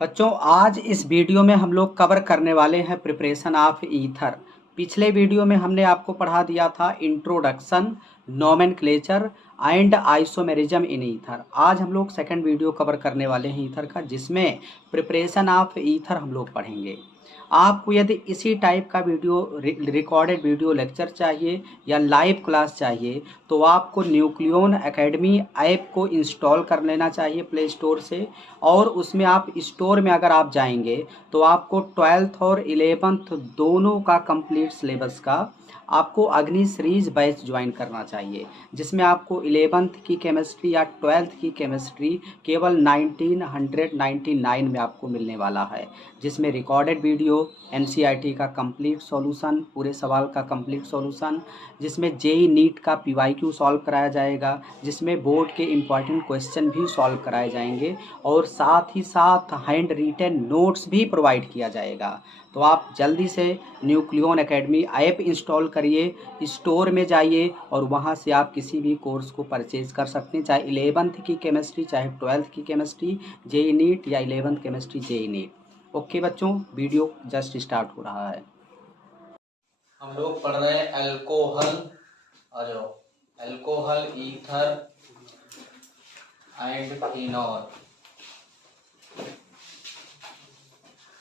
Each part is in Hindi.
बच्चों आज इस वीडियो में हम लोग कवर करने वाले हैं प्रिपरेशन ऑफ ईथर। पिछले वीडियो में हमने आपको पढ़ा दिया था introduction, nomenclature and isomerism in ether. आज हम लोग सेकंड वीडियो कवर करने वाले हैं ईथर का, जिसमें प्रिपरेशन ऑफ ईथर हम लोग पढ़ेंगे। आपको यदि इसी टाइप का वीडियो रिकॉर्डेड वीडियो लेक्चर चाहिए या लाइव क्लास चाहिए तो आपको न्यूक्लियन एकेडमी ऐप को इंस्टॉल कर लेना चाहिए प्ले स्टोर से। और उसमें आप स्टोर में अगर आप जाएंगे तो आपको 12th और 11th दोनों का कंप्लीट सिलेबस का आपको अग्नि सीरीज बैच ज्वाइन करना चाहिए, जिसमें आपको 11th की केमिस्ट्री या 12th की केमिस्ट्री केवल 1999 में आपको मिलने वाला है, जिसमें रिकॉर्डेड वीडियो, एनसीईआरटी का कंप्लीट सॉल्यूशन, पूरे सवाल का कंप्लीट सॉल्यूशन, जिसमें जेई नीट का पीवाईक्यू सॉल्व कराया जाएगा, जिसमें बोर्ड के इम्पॉर्टेंट क्वेश्चन भी सॉल्व कराए जाएंगे और साथ ही साथ हैंड रिटन नोट्स भी प्रोवाइड किया जाएगा। तो आप जल्दी से न्यूक्लियन एकेडमी ऐप इंस्टॉल करिए, स्टोर में जाइए और वहां से आप किसी भी कोर्स को परचेज कर सकते हैं, चाहे 11th की केमिस्ट्री, चाहे 12th की केमिस्ट्री जेई नीट या 11th chemistry JEE NEET. Okay बच्चों, वीडियो जस्ट स्टार्ट हो रहा है। हम लोग पढ़ रहे हैं अल्कोहल, आ जाओ, अल्कोहल, ईथर एंड फिनॉल,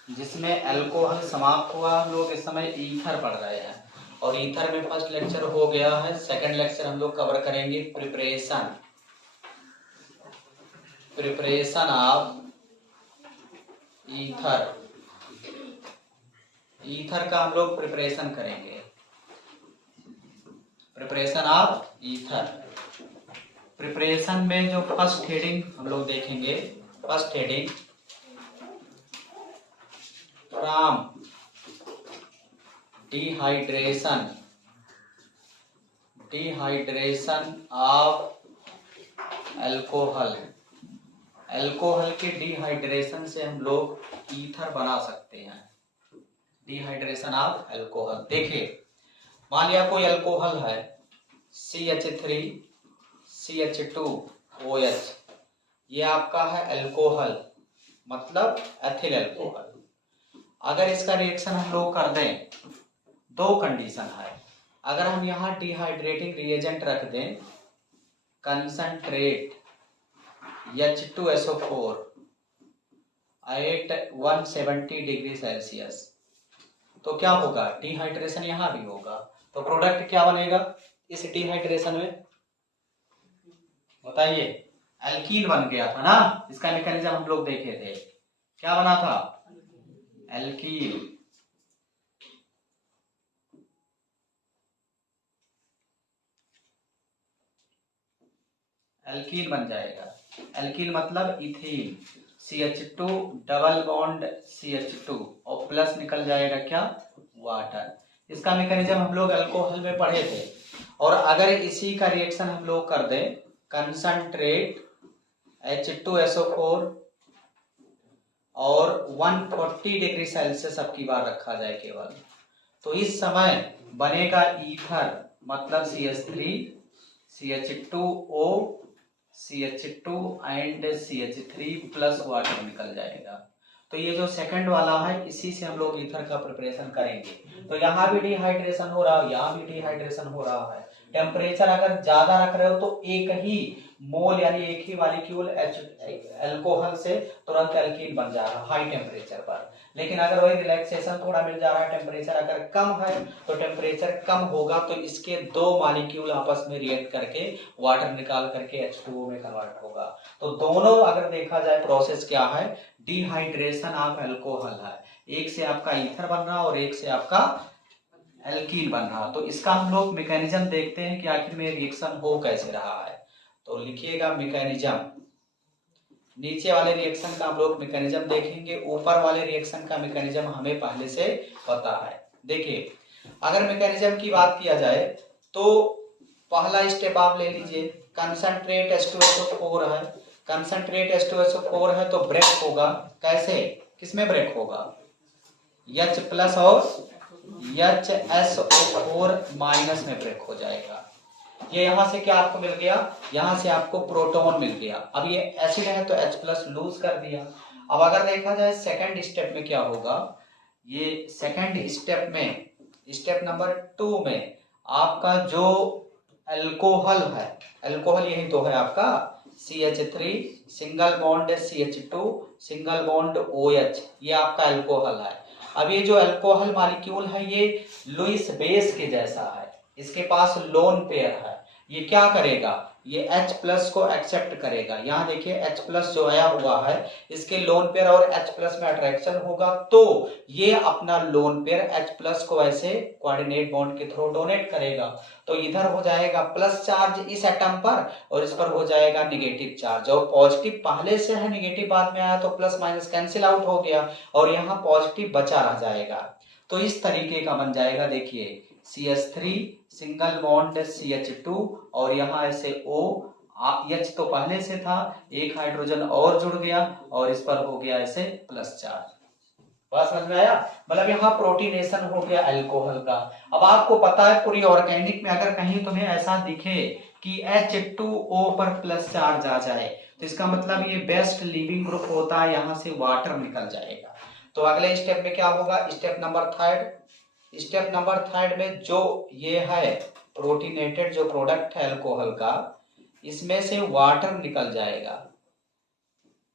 जिसमें अल्कोहल समाप्त हुआ। हम लोग इस समय ईथर पढ़ रहे हैं और ईथर में फर्स्ट लेक्चर हो गया है। सेकंड लेक्चर हम लोग कवर करेंगे प्रिपरेशन ऑफ ईथर। ईथर का हम लोग प्रिपरेशन करेंगे, प्रिपरेशन ऑफ ईथर। प्रिपरेशन में जो फर्स्ट हेडिंग हम लोग देखेंगे, first heading from dehydration of alcohol. Alcohol के डिहाइड्रेशन से हम लोग ईथर बना सकते हैं। डिहाइड्रेशन ऑफ अल्कोहल, देखिए मान लिया कोई अल्कोहल है CH3 CH2OH, ये आपका है अल्कोहल, मतलब एथिल अल्कोहल। अगर इसका रिएक्शन हम लोग कर दें, दो कंडीशन है। अगर हम यहाँ डिहाइड्रेटिंग रिएजेंट रख दें, concentrate H2SO4 at 170 degree Celsius, तो क्या होगा, डिहाइड्रेशन यहाँ भी होगा। तो प्रोडक्ट क्या बनेगा इस डिहाइड्रेशन में, बताइए? एल्कीन बन गया था ना। इसका मैकेनिज्म हम लोग देखे थे, क्या बना था, एल्कीन। एल्कीन बन जाएगा। एल्कीन मतलब ethene, CH2 double bond CH2 और प्लस निकल जाएगा क्या, वाटर। इसका मैकेनिज्म हम लोग अल्कोहल में पढ़े थे। और अगर इसी का रिएक्शन हम लोग कर दें, कंसंट्रेट H2SO4 और 140 डिग्री सेल्सियस अब की बार रखा जाए केवल, तो इस समय बनेगा ईथर, मतलब CH3 CH2O CH2 and CH3 plus water निकल जाएगा। तो ये जो सेकंड वाला है, इसी से हम लोग ईथर का प्रिपरेशन करेंगे। तो यहाँ भी डिहाइड्रेशन हो रहा है, यहाँ भी डिहाइड्रेशन हो रहा है। टेम्परेचर अगर ज्यादा रख रहे हो तो एक ही मोल यानी एक ही मॉलिक्यूल अल्कोहल से तुरंत एल्कीन बन जा रहा है हाई टेम्परेचर पर। लेकिन अगर वही रिलैक्सेशन थोड़ा मिल जा रहा है, टेम्परेचर अगर कम है, तो टेम्परेचर कम होगा तो इसके दो मॉलिक्यूल आपस में रिएक्ट करके वाटर निकाल करके H2O में कन्वर्ट होगा। तो दोनों अगर देखा जाए प्रोसेस क्या है, डिहाइड्रेशन ऑफ अल्कोहल है। एक से आपका ईथर बन रहा और एक से आपका एल्कीन बन रहा। तो इसका हम लोग मैकेनिज्म देखते हैं कि आखिर में रिएक्शन हो कैसे रहा है। तो लिखिएगा मैकेनिज्म, नीचे वाले रिएक्शन का हम लोग मैकेनिज्म देखेंगे, ऊपर वाले रिएक्शन का मैकेनिज्म हमें पहले से पता है। देखिए अगर मैकेनिज्म की बात किया जाए तो पहला स्टेप आप ले लीजिए, कंसंट्रेट H2SO4 है, कंसंट्रेट H2SO4 है तो ब्रेक होगा, कैसे, किसमें ब्रेक होगा, H प्लस और HSO4 माइनस में ब्रेक हो जाएगा। ये यहाँ से क्या आपको मिल गया, यहाँ से आपको प्रोटॉन मिल गया। अब ये एसिड है तो H प्लस लूज कर दिया। अब अगर देखा जाए सेकंड स्टेप में क्या होगा, ये सेकंड स्टेप में स्टेप नंबर 2 में आपका जो अल्कोहल है, अल्कोहल यही तो है आपका CH3 single bond CH2 single bond OH, ये आपका अल्कोहल है। अब ये जो अल्कोहल मॉलिक्यूल है ये लुईस बेस के जैसा है, इसके पास लोन पेयर है। ये क्या करेगा, ये H प्लस को एक्सेप्ट करेगा। यहाँ देखिए H प्लस जो आया हुआ है इसके लोन पेयर और H प्लस में अट्रैक्शन होगा, तो ये अपना लोन पेयर H प्लस को ऐसे कोऑर्डिनेट बॉन्ड के थ्रू डोनेट करेगा। तो इधर हो जाएगा प्लस चार्ज इस एटम पर और इस पर हो जाएगा नेगेटिव चार्ज, और पॉजिटिव पहले से है नेगेटिव बाद में आया तो प्लस माइनस कैंसिल आउट हो गया और यहाँ पॉजिटिव बचा रह जाएगा। तो इस तरीके का बन जाएगा, देखिए CH3 सिंगल बॉन्ड CH2 और यहाँ ऐसे O, H तो पहले से था, एक हाइड्रोजन और जुड़ गया और इस पर हो गया ऐसे प्लस चार्ज। बात समझ में आया, मतलब यहाँ प्रोटीनेशन हो गया अल्कोहल का। अब आपको पता है पूरी ऑर्गेनिक में अगर कहीं तुम्हें ऐसा दिखे कि H2O पर प्लस चार्ज आ जाए तो इसका मतलब ये बेस्ट लिविंग ग्रुप होता है, यहाँ से वाटर निकल जाएगा। तो अगले स्टेप में क्या होगा, step number third, step number third में जो ये है प्रोटीनेटेड जो प्रोडक्ट है अल्कोहल का, इसमें से वाटर निकल जाएगा,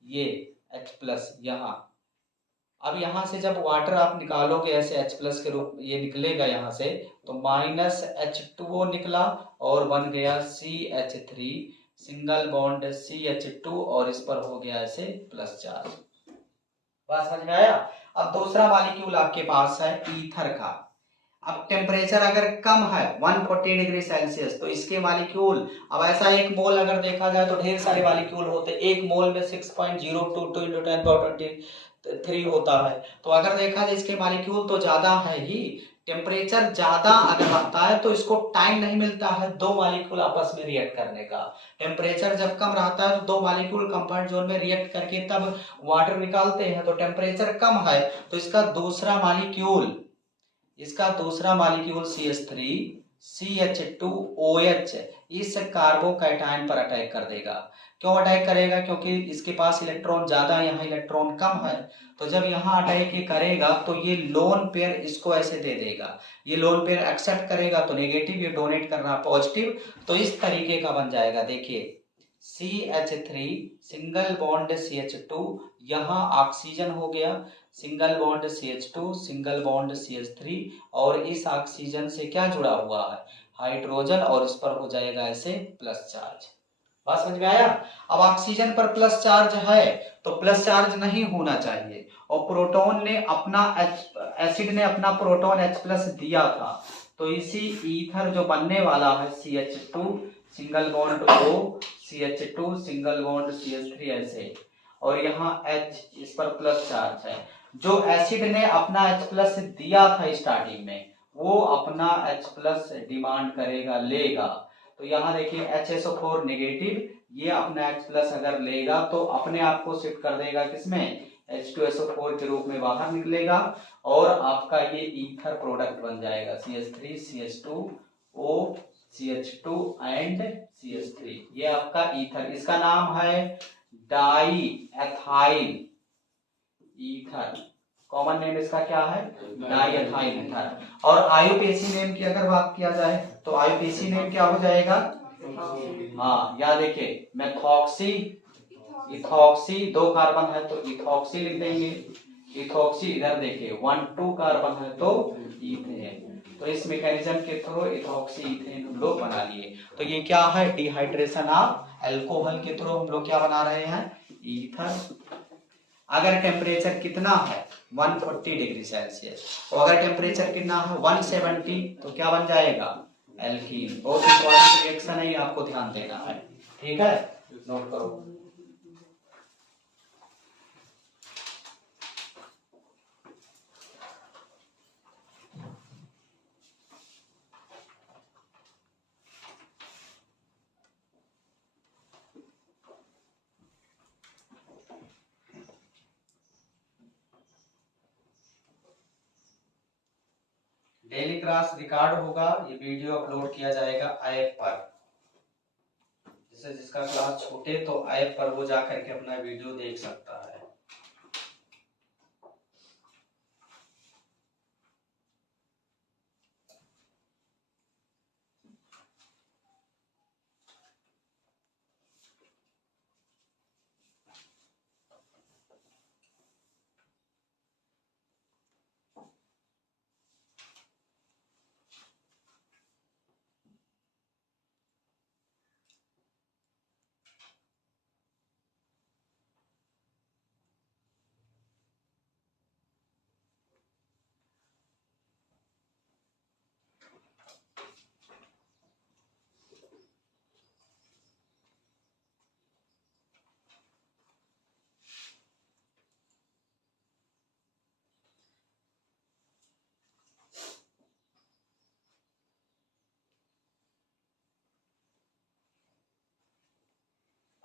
ये H प्लस यहाँ। अब यहाँ से जब वाटर आप निकालोगे ऐसे H प्लस के रूप ये निकलेगा यहाँ से, तो माइनस H2O निकला और बन गया CH3 सिंगल बॉन्ड CH2 और इस पर हो गया ऐसे प्लस चार्ज। बात समझ में आया। अब दूसरा मॉलिक्यूल आपके पास है ईथर का। अब टेम्परेचर अगर कम है 140 डिग्री सेल्सियस तो इसके मॉलिक्यूल, अब ऐसा एक मोल अगर देखा जाए तो ढेर सारे मॉलिक्यूल होते हैं, एक मोल में 6.022 × 10⁻³ होता है। तो अगर देखा जाए इसके मॉलिक्यूल तो ज्यादा है ही, टेम्परेचर ज्यादा अगर रहता है तो इसको टाइम नहीं मिलता है दो मॉलिक्यूल आपस में रिएक्ट करने का। टेम्परेचर जब कम रहता है तो दो मॉलिक्यूल कंफर्ट जोन में रिएक्ट करके तब वाटर निकालते हैं। तो टेम्परेचर कम है तो इसका दूसरा मॉलिक्यूल CH3 CH2OH इस कार्बोकैटायन पर अटैक कर देगा। क्यों अटैक करेगा, क्योंकि इसके पास इलेक्ट्रॉन ज्यादा है, यहाँ इलेक्ट्रॉन कम है। तो जब यहाँ अटैक ये करेगा तो ये लोन पेयर इसको ऐसे दे देगा, ये लोन पेयर एक्सेप्ट करेगा तो नेगेटिव, ये डोनेट कर रहा पॉजिटिव। तो इस तरीके का बन जाएगा, देखिए CH3 सिंगल बॉन्ड CH2, यहाँ ऑक्सीजन हो गया, single bond CH2 single bond CH3 और इस ऑक्सीजन से क्या जुड़ा हुआ है, हाइड्रोजन, और इस पर हो जाएगा ऐसे प्लस चार्ज। बात समझ में आया। अब ऑक्सीजन पर प्लस चार्ज है तो प्लस चार्ज नहीं होना चाहिए, और प्रोटॉन ने अपना एसिड ने अपना प्रोटॉन H प्लस दिया था, तो इसी ईथर जो बनने वाला है CH2 single bond O CH2 single bond CH3 ऐसे, और यहाँ H इस पर प्लस चार्ज है। जो एसिड ने अपना H प्लस दिया था स्टार्टिंग में, वो अपना H प्लस डिमांड करेगा, लेगा। तो यहाँ देखिए HSO4 नेगेटिव, ये अपना H प्लस अगर लेगा तो अपने आप को शिफ्ट कर देगा किसमें, H2SO4 के रूप में बाहर निकलेगा और आपका ये ईथर प्रोडक्ट बन जाएगा CH3 CH2O CH2 and CH3, ये आपका ईथर। इसका नाम है di ethyl ether, common name इसका क्या है, डाई एथाइल ईथर। और आईयूपीएसी नेम की अगर बात किया जाए तो आईयूपीएसी नेम क्या हो जाएगा, हाँ यहाँ देखिए मेथॉक्सी इथॉक्सी, दो कार्बन है तो इथॉक्सी लिख देंगे, इथॉक्सी इधर देखिए 1 2 कार्बन है तो इथेन। तो इस मैकेनिज्म के थ्रू इथॉक्सी इथेन हम लोग बना लिए। तो ये क्या है, डिहाइड्रेशन ऑफ अल्कोहल के थ्रू हम लोग क्या बना रहे हैं, ईथर। अगर टेम्परेचर कितना है 140 डिग्री सेल्सियस, और अगर टेम्परेचर कितना है 170 तो क्या बन जाएगा, एल्कीन। बहुत इंपॉर्टेंट रिएक्शन है, आपको ध्यान देना है, ठीक है, नोट करो। डेली क्लास रिकॉर्ड होगा, ये वीडियो अपलोड किया जाएगा ऐप पर, जिससे जिसका क्लास छूटे तो ऐप पर वो जा करके अपना वीडियो देख सकता है।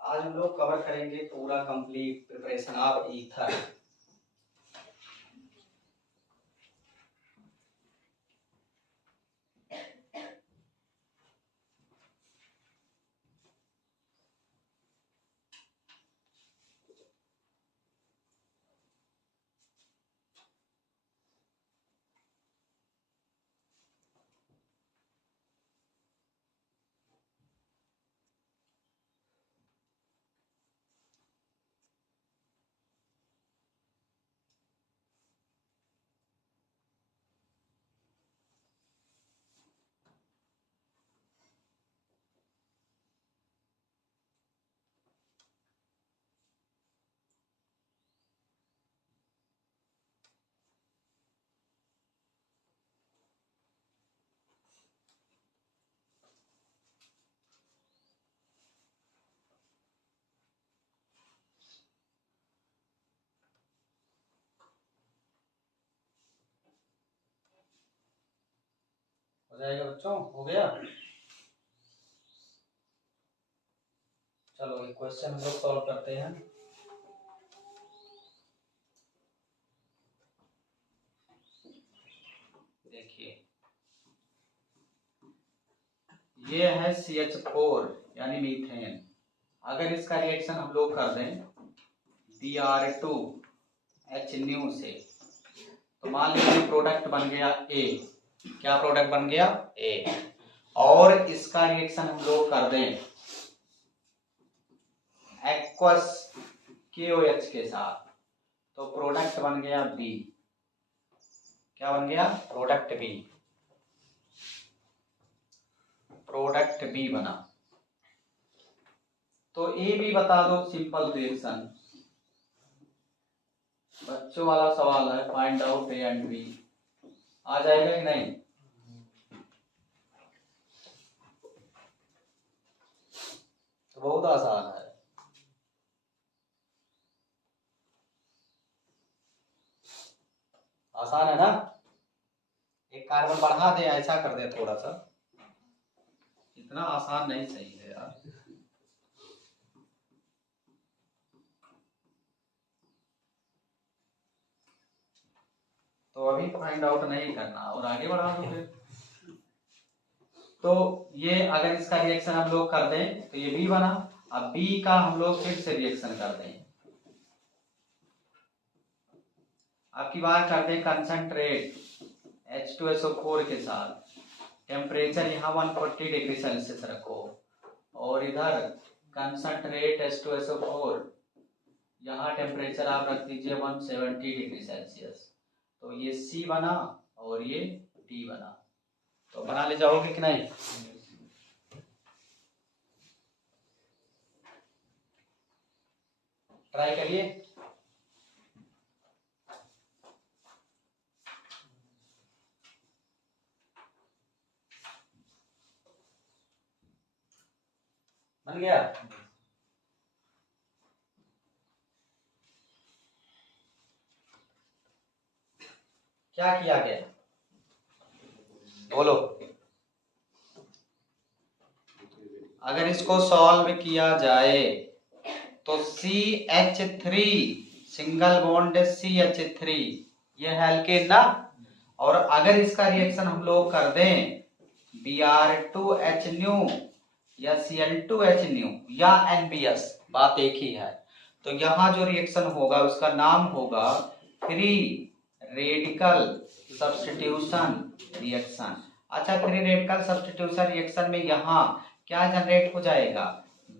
आज हम लोग कवर करेंगे पूरा कंप्लीट प्रिपरेशन ऑफ ईथर। हो जाएगा बच्चों, हो गया। चलो एक क्वेश्चन हम लोग सॉल्व करते हैं। देखिए ये है CH4 यानी मीथेन। अगर इसका रिएक्शन हम लोग कर दें Br2H से, तो मान लीजिए प्रोडक्ट बन गया A। क्या प्रोडक्ट बन गया? A। और इसका रिएक्शन हम लोग कर दें एक्वस KOH के साथ, तो प्रोडक्ट बन गया B। क्या बन गया? Product B। प्रोडक्ट B बना। तो A B बता दो, सिंपल रिएक्शन। बच्चों वाला सवाल है, find out A and B। आ जाएगा कि नहीं? तो बहुत आसान है। आसान है ना? एक कार्बन बढ़ा दे, ऐसा कर दे थोड़ा सा। इतना आसान नहीं, सही है यार। तो अभी फाइंड आउट नहीं करना और आगे बढ़ा दो फिर। तो ये अगर इसका रिएक्शन हम लोग कर दें तो ये B बना। अब B का हम लोग फिर से रिएक्शन कर दें। अब की बार कर दें कंसंट्रेट H2SO4 के साथ। टेम्परेचर यहाँ 140 डिग्री सेल्सियस रखो, और इधर कंसंट्रेट H2SO4 यहाँ टेम्परेचर आप रख दीजिए 170 डिग्री सेल्सियस। तो ये C बना और ये D बना। तो बना ले जाओगे कि नहीं? ट्राई करिए। बन गया? क्या किया गया बोलो। अगर इसको सॉल्व किया जाए तो CH3 सिंगल बॉन्ड CH3 ये है एल्केन ना। और अगर इसका रिएक्शन हम लोग कर दें Br2H या Cl2H या NBS, बात एक ही है। तो यहाँ जो रिएक्शन होगा उसका नाम होगा फ्री रेडिकल सब्स्टिट्यूशन रिएक्शन। अच्छा, फ्री रेडिकल सब्स्टिट्यूशन रिएक्शन में यहाँ क्या जनरेट हो जाएगा?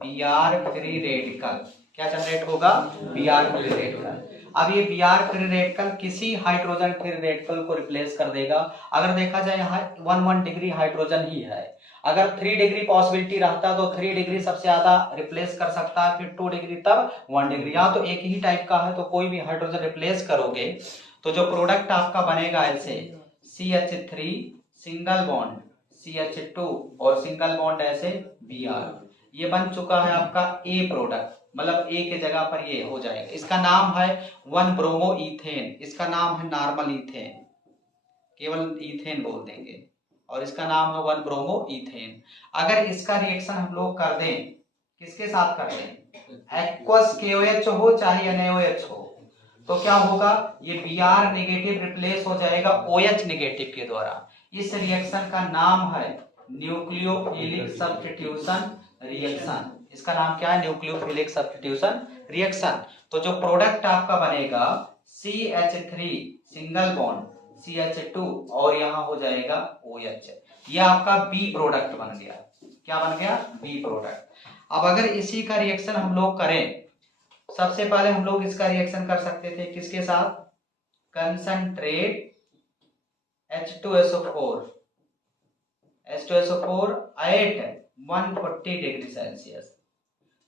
Br free radical. क्या जनरेट होगा? Br free radical. अब ये Br फ्री रेडिकल किसी हाइड्रोजन फ्री रेडिकल को रिप्लेस कर देगा। अगर देखा जाए यहाँ 1 डिग्री हाइड्रोजन ही है। अगर 3 डिग्री पॉसिबिलिटी रहता तो 3 डिग्री सबसे ज्यादा रिप्लेस कर सकता है, फिर 2 डिग्री, तब 1 डिग्री। यहाँ तो एक ही टाइप का है, तो कोई भी हाइड्रोजन रिप्लेस करोगे तो जो प्रोडक्ट आपका बनेगा ऐसे CH3 सिंगल बॉन्ड CH2 और सिंगल बॉन्ड ऐसे Br, ये बन चुका है आपका A प्रोडक्ट। मतलब A के जगह पर ये हो जाएगा। इसका नाम है 1 ब्रोमो ईथेन। इसका नाम है नॉर्मल ईथेन, केवल ईथेन बोल देंगे, और इसका नाम है 1 ब्रोमो ईथेन। अगर इसका रिएक्शन हम लोग कर दें, किसके साथ कर दें? एक्वस KOH हो चाहे NaOH हो, तो क्या होगा, ये Br नेगेटिव रिप्लेस हो जाएगा OH नेगेटिव के द्वारा। इस रिएक्शन का नाम है न्यूक्लियोफिलिक सब्स्टिट्यूशन रिएक्शन। इसका नाम क्या है, न्यूक्लियोफिलिक सब्स्टिट्यूशन रिएक्शन। तो जो प्रोडक्ट आपका बनेगा CH3 सिंगल बॉन्ड CH2 और यहाँ हो जाएगा OH, ये आपका बी प्रोडक्ट बन गया। क्या बन गया, बी प्रोडक्ट। अब अगर इसी का रिएक्शन हम लोग करें, सबसे पहले हम लोग इसका रिएक्शन कर सकते थे किसके साथ, concentrate H2SO4 eight 140 degree Celsius.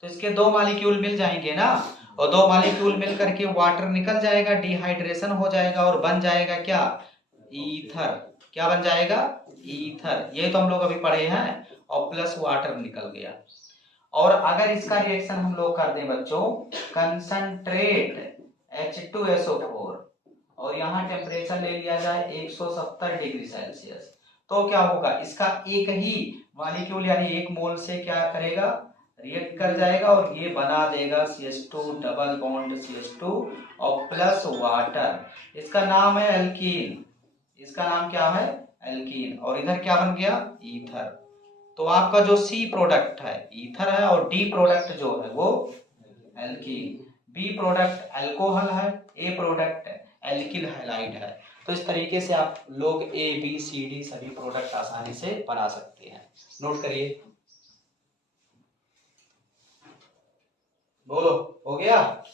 तो इसके दो मॉलिक्यूल मिल जाएंगे ना, और दो मॉलिक्यूल मिल करके वाटर निकल जाएगा, डिहाइड्रेशन हो जाएगा और बन जाएगा क्या, ईथर। क्या बन जाएगा, ईथर। ये तो हम लोग अभी पढ़े हैं, और प्लस वाटर निकल गया। और अगर इसका रिएक्शन हम लोग कर दें बच्चों, कंसंट्रेट H2SO4 और यहाँ टेम्परेचर ले लिया जाए 170 डिग्री सेल्सियस, तो क्या होगा, इसका एक ही मॉलिक्यूल यानी एक मोल से क्या करेगा, रिएक्ट कर जाएगा और ये बना देगा CH2 डबल बॉन्ड CH2 और प्लस वाटर। इसका नाम है एल्कीन। इसका नाम क्या है, एल्कीन। और इधर क्या बन गया, ईथर। तो आपका जो सी प्रोडक्ट है ईथर है, और डी प्रोडक्ट जो है वो एल्कीन, बी प्रोडक्ट अल्कोहल है, ए प्रोडक्ट एल्किल हैलाइड है। तो इस तरीके से आप लोग ABCD सभी प्रोडक्ट आसानी से बना सकते हैं। नोट करिए, बोलो, हो गया।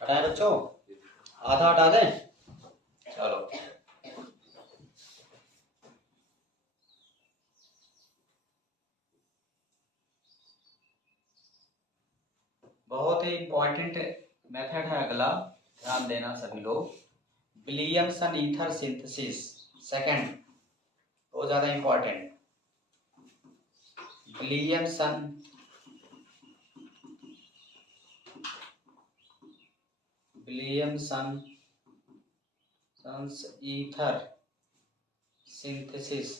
हटाए बच्चों, आधा हटा दें, चलो। बहुत ही इंपॉर्टेंट मेथड है अगला, ध्यान देना सभी लोग, विलियमसन ईथर सिंथेसिस सेकंड, बहुत ज्यादा important. Williamson ether synthesis,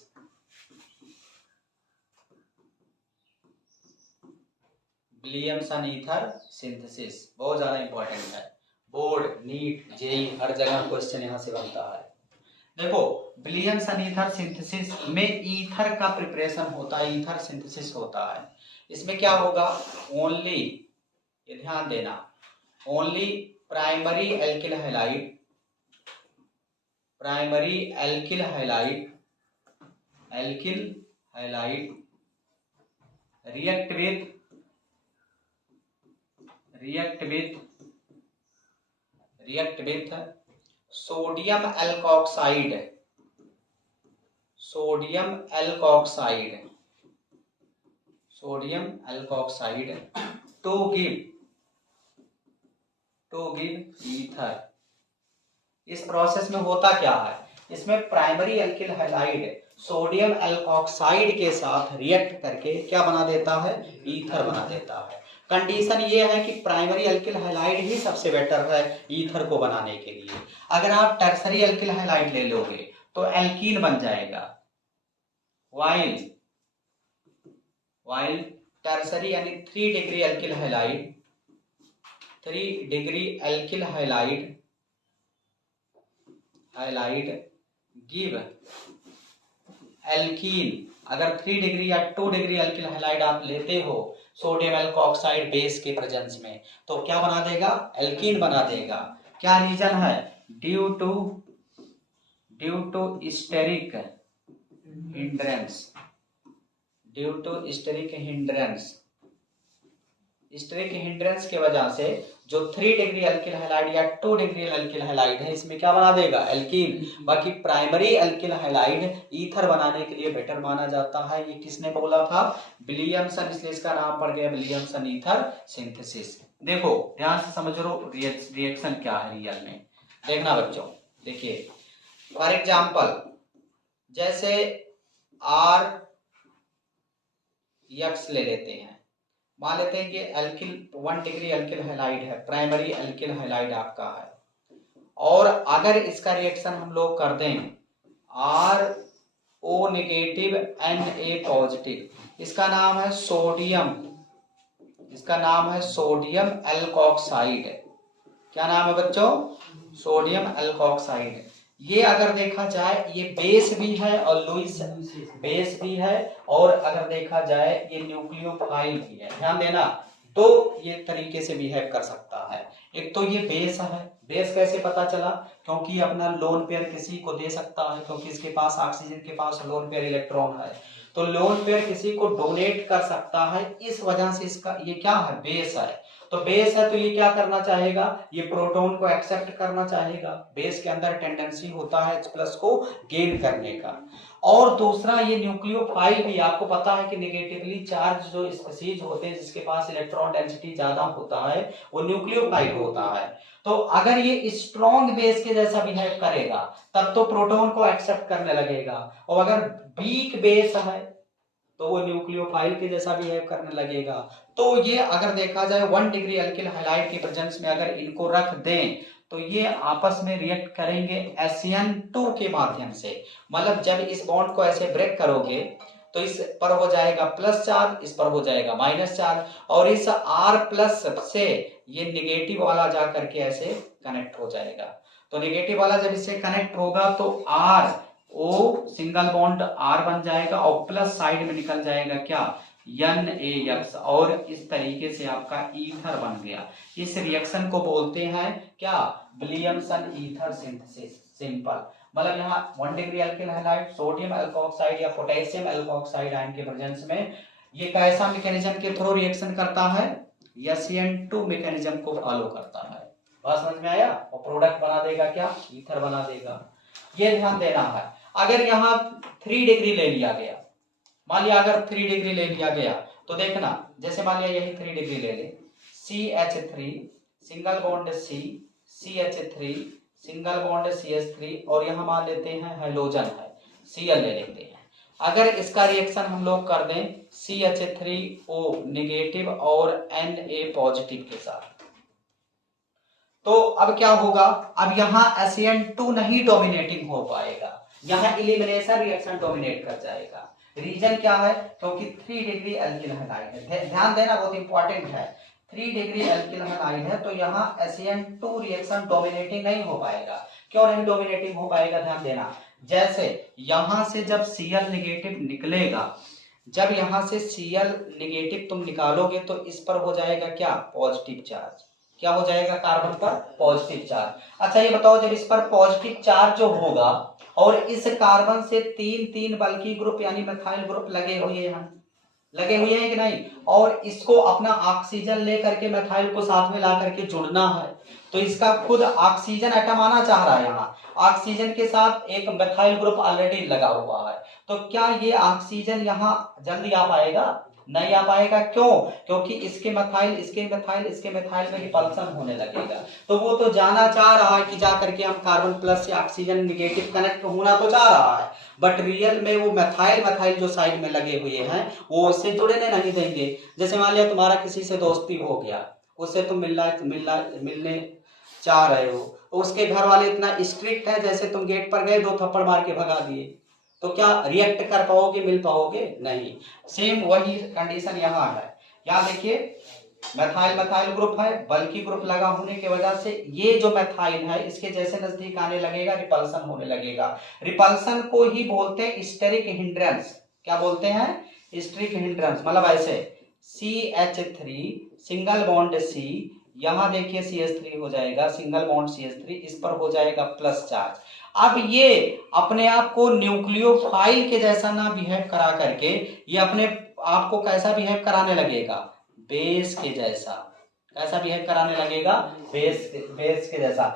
Williamson ether synthesis बहुत ज्यादा इंपॉर्टेंट है। बोर्ड, नीट, जेई हर जगह क्वेश्चन यहाँ से बनता है। देखो, विलियमसन ईथर सिंथेसिस में ईथर का प्रिपरेशन होता है, ईथर सिंथेसिस होता है। इसमें क्या होगा, ओनली, ये ध्यान देना, only primary alkyl halide, primary alkyl halide, alkyl halide react with sodium alkoxide, sodium alkoxide, sodium alkoxide to give ether. इस प्रोसेस में होता क्या है, इसमें primary alkyl halide sodium alkoxide के साथ रिएक्ट करके क्या बना देता है, ईथर बना देता है। कंडीशन ये है कि प्राइमरी एल्किल हैलाइड ही सबसे बेटर है ईथर को बनाने के लिए। अगर आप टर्सरी एल्किल हैलाइड ले लोगे तो एल्कीन बन जाएगा, वाइल टर्सरी यानी 3 degree alkyl halide, 3 degree alkyl halide give alkene. अगर 3 डिग्री या 2 डिग्री एल्किल हैलाइड आप लेते हो सोडियम एल्कोक्साइड बेस के प्रेजेंस में, तो क्या बना देगा, एल्कीन बना देगा। क्या रीजन है, due to steric hindrance, due to steric hindrance के वजह से जो 3 डिग्री एल्किल हैलाइड या 2 डिग्री एल्किल हैलाइड है, इसमें क्या बना देगा, एल्कीन। बाकी प्राइमरी एल्किल हैलाइड ईथर बनाने के लिए बेटर माना जाता है। ये किसने बोला था, विलियमसन, इसलिए इसका नाम पड़ गया विलियमसन ईथर सिंथेसिस। देखो ध्यान से समझ लो रिएक्शन क्या है रियल में। देखना बच्चों, देखिए फॉर एग्जाम्पल जैसे आर यक्स ले लेते हैं, मान लेते हैं कि एल्किल 1 डिग्री एल्किल हैलाइड है, प्राइमरी एल्किल हैलाइड आपका है, और अगर इसका रिएक्शन हम लोग कर दें R O negative N A positive, इसका नाम है सोडियम, इसका नाम है सोडियम एल्कोक्साइड। क्या नाम है बच्चों? Sodium alkoxide. ये अगर देखा जाए ये बेस भी है और लुईस बेस भी है, और अगर देखा जाए ये न्यूक्लियोफाइल भी है। ध्यान देना, तो ये तरीके से बिहेव कर सकता है। एक तो ये बेस है, बेस कैसे पता चला? क्योंकि अपना लोन पेयर किसी को दे सकता है, क्योंकि इसके पास ऑक्सीजन के पास लोन पेयर इलेक्ट्रॉन है, तो लोन पेयर किसी को डोनेट कर सकता है, इस वजह से इसका ये क्या है? बेस है। तो बेस है तो ये क्या करना चाहेगा? ये प्रोटॉन को एक्सेप्ट करना चाहेगा। बेस के अंदर टेंडेंसी होता है H+ को गेन करने का। और दूसरा ये न्यूक्लियोफाइल भी, आपको पता है कि नेगेटिवली चार्ज जो स्पीशीज होते हैं जिसके पास इलेक्ट्रॉन डेंसिटी ज्यादा होता है वो न्यूक्लियोफाइल होता है। तो अगर ये स्ट्रॉन्ग बेस के जैसा बिहेव करेगा तब तो प्रोटॉन को एक्सेप्ट करने लगेगा, और अगर वीक बेस है तो वो न्यूक्लियोफाइल के जैसा बिहेव करने लगेगा। तो ये अगर देखा जाए 1 डिग्री एल्किल हैलाइड के प्रेजेंस में अगर इनको रख दें तो ये आपस में रिएक्ट करेंगे SN2 के माध्यम से। मतलब जब इस बॉन्ड को ऐसे ब्रेक करोगे तो इस पर हो जाएगा प्लस चार्ज, इस पर हो जाएगा माइनस चार्ज, और इस R+ से ये नेगेटिव वाला जा करके ऐसे कनेक्ट हो जाएगा। तो नेगेटिव वाला जब इससे कनेक्ट होगा तो R O single bond R बन जाएगा, और प्लस साइड में निकल जाएगा क्या? NaX, और इस तरीके से आपका ईथर बन गया। इस रिएक्शन को बोलते हैं क्या? Williamson ether synthesis. सिंपल, मतलब यहाँ 1 degree alkyl halide sodium alkoxide या पोटेशियम एल्कोक्साइड आयन के प्रेजेंस में ये कैसा मैकेनिज्म के थ्रू रिएक्शन करता है? SN2 मैकेनिज्म को फॉलो करता है। बात समझ में आया? और प्रोडक्ट बना देगा क्या? ईथर बना देगा। ये ध्यान देना है। अगर यहाँ 3 डिग्री ले लिया गया, मान लिया अगर 3 डिग्री ले लिया गया तो देखना, जैसे मान लिया यही 3 डिग्री ले ले, CH3 single bond C, CH3 single bond CH3, और यहाँ मान लेते हैं हाइड्रोजन है Cl ले लेते हैं। अगर इसका रिएक्शन हम लोग कर दें CH3O नेगेटिव और Na पॉजिटिव के साथ, तो अब क्या होगा? अब यहाँ SN2 नहीं डोमिनेटिंग हो पाएगा, यहाँ एलिमिनेशन रिएक्शन डोमिनेट कर जाएगा। रीजन क्या है? क्योंकि 3 डिग्री एल्किल हैलाइड है। ध्यान देना, बहुत इंपॉर्टेंट है। 3 डिग्री एल्किल हैलाइड है तो यहाँ SN2 रिएक्शन डोमिनेटिंग नहीं हो पाएगा। क्यों नहीं डोमिनेटिंग हो पाएगा? ध्यान देना, जैसे यहां से जब Cl नेगेटिव निकलेगा, जब यहां से Cl नेगेटिव तुम निकालोगे तो इस पर हो जाएगा क्या? Positive charge. क्या हो जाएगा? कार्बन पर पॉजिटिव चार्ज। अच्छा ये बताओ, जब इस पर पॉजिटिव चार्ज जो होगा और इस कार्बन से 3 बल्कि ग्रुप यानी मिथाइल ग्रुप लगे हुए हैं, लगे हुए हैं कि नहीं, और इसको अपना ऑक्सीजन लेकर के मिथाइल को साथ में ला करके जुड़ना है, तो इसका खुद ऑक्सीजन एटम आना चाह रहा है। यहाँ ऑक्सीजन के साथ एक मिथाइल ग्रुप ऑलरेडी लगा हुआ है, तो क्या ये ऑक्सीजन यहाँ जल्दी आ पाएगा? नहीं आ पाएगा। क्यों? क्योंकि इसके मिथाइल इसके मिथाइल इसके मिथाइल में रिपल्सन होने लगेगा। तो वो तो जाना चाह रहा है कि जा करके हम कार्बन प्लस से ऑक्सीजन नेगेटिव कनेक्ट होना तो चाह रहा है, बट रियल में वो मिथाइल जो साइड में लगे हुए हैं वो उससे जुड़ने नहीं देंगे। जैसे मान लिया तुम्हारा किसी से दोस्ती हो गया, उससे तुम मिलने चाह रहे हो, उसके घर वाले इतना स्ट्रिक्ट है, जैसे तुम गेट पर गए 2 थप्पड़ मार के भगा दिए, तो क्या रिएक्ट कर पाओगे? मिल पाओगे? नहीं। सेम वही कंडीशन यहाँ है। यहाँ देखिए मिथाइल ग्रुप है, बल्कि ग्रुप लगा होने की वजह से ये जो मिथाइल है इसके जैसे नजदीक आने लगेगा, रिपल्सन होने लगेगा। रिपल्सन को ही बोलते हैं स्टेरिक हिंड्रेंस। क्या बोलते हैं? Steric hindrance. मतलब ऐसे CH3 सिंगल बॉन्ड C, यहाँ देखिए CH3 हो जाएगा सिंगल बॉन्ड CH3, इस पर हो जाएगा प्लस चार्ज। अब ये अपने आप को न्यूक्लियोफाइल के जैसा ना बिहेव करा करके ये अपने आप को कैसा बिहेव कराने लगेगा? बेस के जैसा। कैसा बिहेव कराने लगेगा? बेस के जैसा।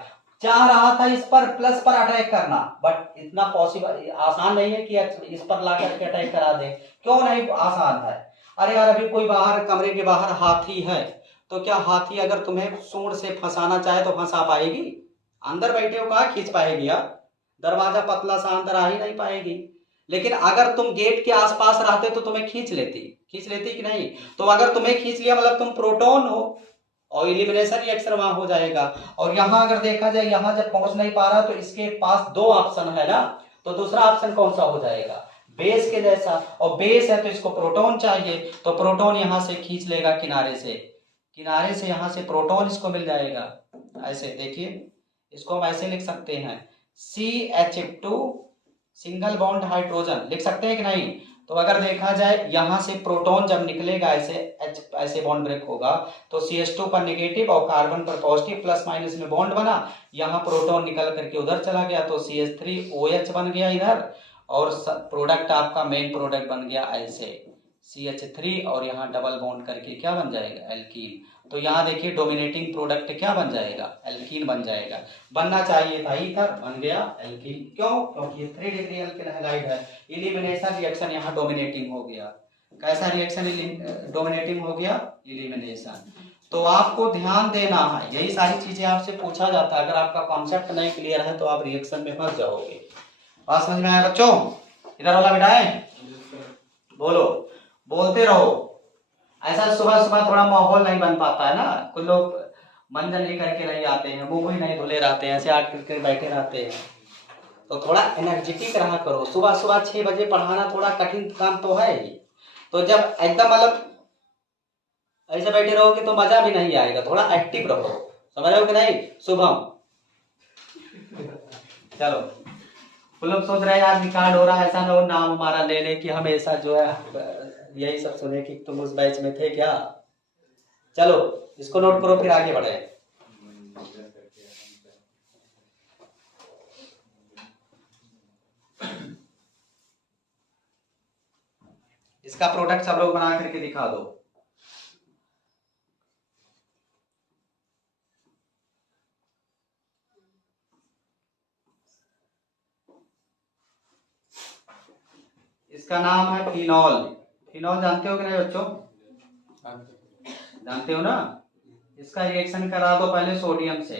चाह रहा था इस पर प्लस पर अटैक करना, बट इतना पॉसिबल आसान नहीं है कि इस पर ला करके अटैक करा दे। क्यों नहीं आसान है? अरे यार अभी कोई बाहर कमरे के बाहर हाथी है तो क्या हाथी अगर तुम्हें सूंड से फंसाना चाहे तो फंसा पाएगी? अंदर बैठे हो कहाँ खींच पाएगी यार? दरवाजा पतला सा, अंदर आ ही नहीं पाएगी। लेकिन अगर तुम गेट के आसपास रहते तो तुम्हें खींच लेती कि नहीं? तो अगर तुम्हें खींच लिया मतलब तुम प्रोटॉन हो और इलिमिनेशन रिएक्शन वहां हो जाएगा। और यहां अगर देखा जाए, यहां जब पहुंच नहीं पा रहा तो इसके पास दो ऑप्शन है ना, तो दूसरा ऑप्शन कौन सा हो जाएगा? बेस के जैसा। और बेस है तो इसको प्रोटॉन चाहिए, तो प्रोटॉन यहां से खींच लेगा किनारे से, यहां से प्रोटॉन इसको मिल जाएगा। ऐसे देखिए, इसको हम ऐसे लिख सकते हैं, CH2 सिंगल बॉन्ड हाइड्रोजन लिख सकते हैं कि नहीं? तो अगर देखा जाए यहां से प्रोटॉन जब निकलेगा ऐसे बॉन्ड ब्रेक होगा तो CH2 पर नेगेटिव और कार्बन पर पॉजिटिव, प्लस माइनस में बॉन्ड बना, यहाँ प्रोटॉन निकल करके उधर चला गया तो CH3OH बन गया इधर, और प्रोडक्ट आपका मेन प्रोडक्ट बन गया ऐसे CH3, और यहाँ डबल बॉन्ड करके क्या बन जाएगा? एल्कीन। तो यहाँ देखिए डोमिनेटिंग प्रोडक्ट क्या बन जाएगा? एल्कीन बन जाएगा। बनना चाहिए था ईथर, बन गया एल्कीन। क्यों? क्योंकि ये 3 डिग्री एल्किल हैलाइड है। इलिमिनेशन रिएक्शन यहाँ डोमिनेटिंग हो गया। कैसा रिएक्शन डोमिनेटिंग हो गया? इलिमिनेशन। तो आपको ध्यान देना है, यही सारी चीजें आपसे पूछा जाता है। अगर आपका कॉन्सेप्ट नहीं क्लियर है तो आप रिएक्शन में फंस जाओगे। बात समझ में आया बच्चों? इधर वाला बिठाए, बोलो, बोलते रहो। ऐसा सुबह सुबह थोड़ा माहौल नहीं बन पाता है ना, कुछ लोग मंजन लेकर के नहीं आते हैं, मुंह ही नहीं धुले रहते हैं, ऐसे आट करके बैठे रहते हैं। तो थोड़ा एनर्जेटिक रहा करो। सुबह सुबह 6 बजे पढ़ाना थोड़ा कठिन काम तो है ही। तो जब एकदम मतलब ऐसे बैठे रहोगे तो मजा भी नहीं आएगा, थोड़ा एक्टिव रहो। समझ रहे हो कि नहीं? शुभम, चलो। वो लोग सोच रहे हैं यार रिकॉर्ड हो रहा है, ऐसा ना हो नाम हमारा ले ले कि हमेशा जो है यही सब सुने कि तुम उस बैच में थे क्या। चलो इसको नोट करो, फिर आगे बढ़े। इसका प्रोडक्ट सब लोग बना करके दिखा दो। इसका नाम है फिनॉल। फिनॉल जानते हो कि नहीं बच्चों? जानते हो ना? इसका रिएक्शन करा दो पहले सोडियम से,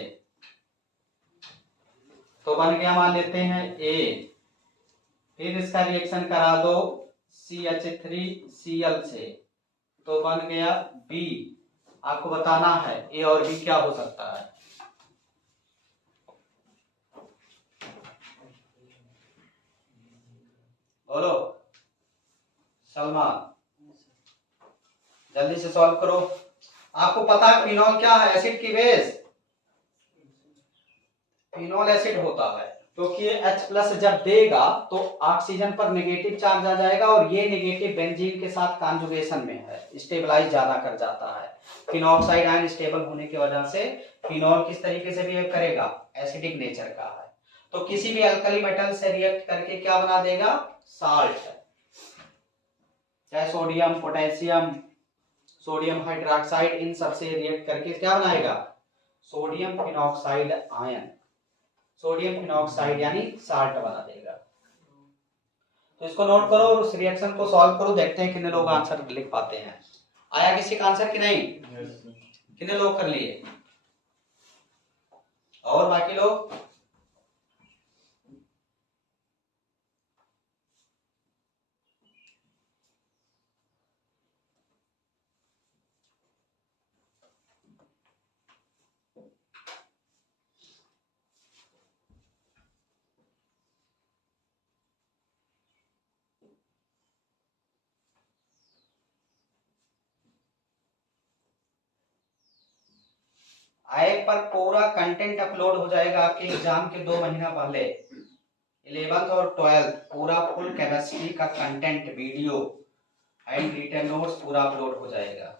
तो बन गया मान लेते हैं A। फिर इसका रिएक्शन करा दो CH3Cl से, तो बन गया B। आपको बताना है A और B क्या हो सकता है। बोलो सलमान, जल्दी से सॉल्व करो। आपको पता है फिनॉल क्या है? एसिड की बेस। फिनॉल एसिड होता है क्योंकि ये H+ जब देगा तो ऑक्सीजन पर नेगेटिव चार्ज आ जाएगा, और ये नेगेटिव बेंजीन के साथ कॉन्जुगेशन में है, स्टेबलाइज ज्यादा कर जाता है। फिनॉक्साइड आयन स्टेबल होने की वजह से फिनॉल किस तरीके से बिहेव करेगा? एसिडिक नेचर का है। तो किसी भी अल्कली मेटल से रिएक्ट करके क्या बना देगा? साल्ट। चाहे सोडियम, पोटेशियम, सोडियम हाइड्रोक्साइड, इन सबसे रिएक्ट करके क्या बनाएगा? Sodium phenoxide ion, sodium phenoxide यानी साल्ट बना देगा। तो इसको नोट करो और उस रिएक्शन को सॉल्व करो, देखते हैं कितने लोग आंसर लिख पाते हैं। आया किसी का आंसर कि नहीं? कितने लोग कर लिए? और बाकी लोग? आएग पर पूरा कंटेंट अपलोड हो जाएगा आपके एग्जाम के 2 महीना पहले। 11th और 12th पूरा फुल केमिस्ट्री का content, video and written notes पूरा अपलोड हो जाएगा।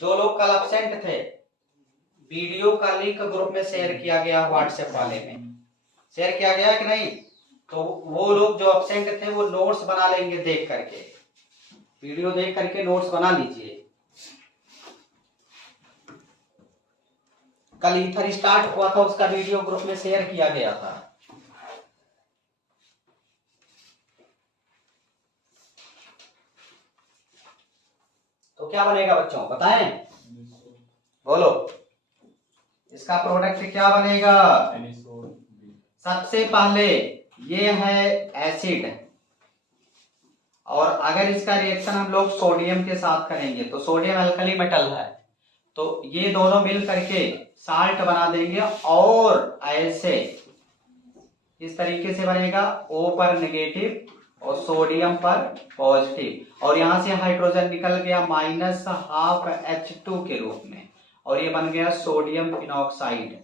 जो लोग कल एब्सेंट थे, वीडियो का लिंक ग्रुप में शेयर किया गया, व्हाट्सएप वाले में शेयर किया गया कि नहीं? तो वो लोग जो एब्सेंट थे वो नोट्स बना लेंगे, देख करके वीडियो देख करके नोट्स बना लीजिए। कल ईथर स्टार्ट हुआ था, उसका वीडियो ग्रुप में शेयर किया गया था। तो क्या बनेगा बच्चों, बताएं, बोलो, इसका प्रोडक्ट क्या बनेगा? सबसे पहले ये है एसिड, और अगर इसका रिएक्शन हम लोग सोडियम के साथ करेंगे तो सोडियम अल्कली मेटल है, तो ये दोनों मिल करके साल्ट बना देंगे, और ऐसे इस तरीके से बनेगा, O पर नेगेटिव और सोडियम पर पॉजिटिव, और यहां से हाइड्रोजन निकल गया -12H2 के रूप में, और ये बन गया सोडियम फिनॉक्साइड।